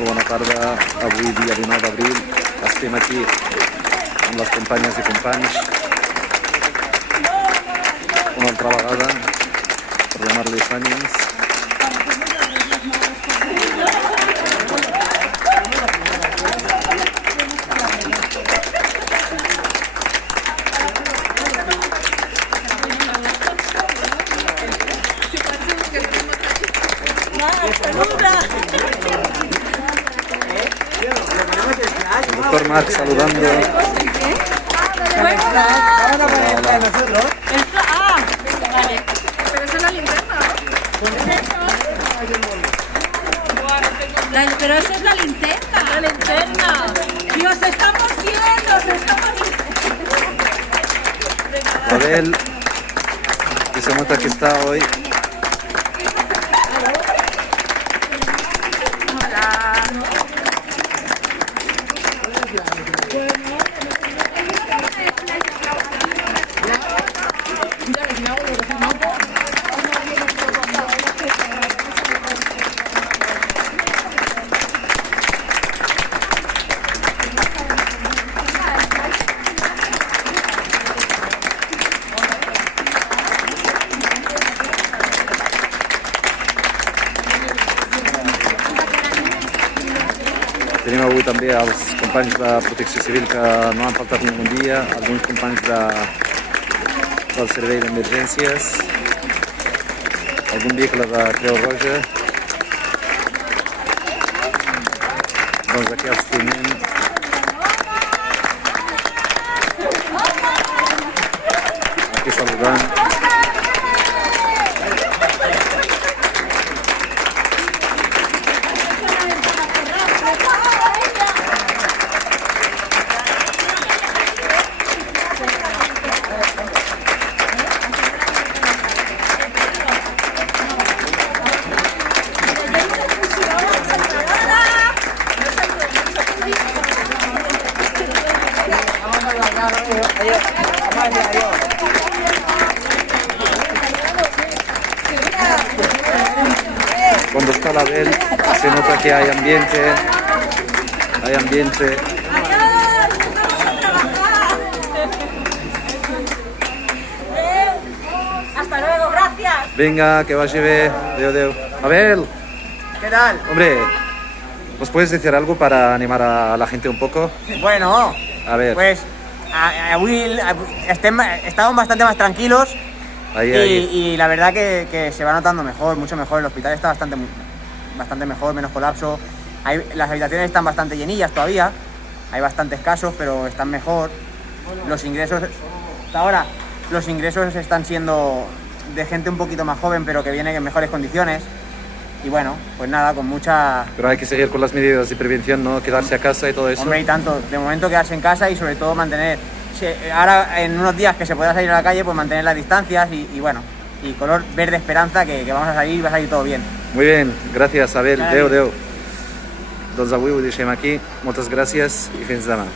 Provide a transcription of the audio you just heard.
Molt bona tarda. Avui, dia 19 d'abril, estem aquí amb les companyes i companys una altra vegada per donar-los ànims. El doctor Marc saludando. Pero eso es la linterna, ¿no? Pero eso es la linterna. La linterna. Dios, estamos viendo, Abel, que se nota que está hoy. Tenim avui també els companys de Protecció Civil que no han faltat ningú dia, alguns companys del Servei d'Emergències, algun vehicle de Creu Roja. Doncs aquí els tenim. Aquí saludant. Cuando está la Abel se nota que hay ambiente. Hasta luego, gracias. Venga, que vaya bien. Adeu. Abel, ¿Qué tal? hombre, ¿nos puedes decir algo para animar a la gente un poco? Bueno, A ver, pues estamos bastante más tranquilos ahí. y la verdad que se va notando mejor, mucho mejor. El hospital está bastante mejor, menos colapso. Las habitaciones están bastante llenillas todavía, hay bastantes casos, pero están mejor. Los ingresos, hasta ahora, los ingresos están siendo de gente un poquito más joven, pero que viene en mejores condiciones. Y bueno, pues nada, con mucha... Pero hay que seguir con las medidas de prevención, ¿no? Quedarse a casa y todo eso. Hombre, y tanto, de momento quedarse en casa y sobre todo mantener, ahora en unos días que se pueda salir a la calle, pues mantener las distancias y bueno, y color verde esperanza que vamos a salir y va a salir todo bien. Muy bien, gràcies, Abel. Adeu. Adeu. Doncs avui ho deixem aquí. Moltes gràcies i fins demà.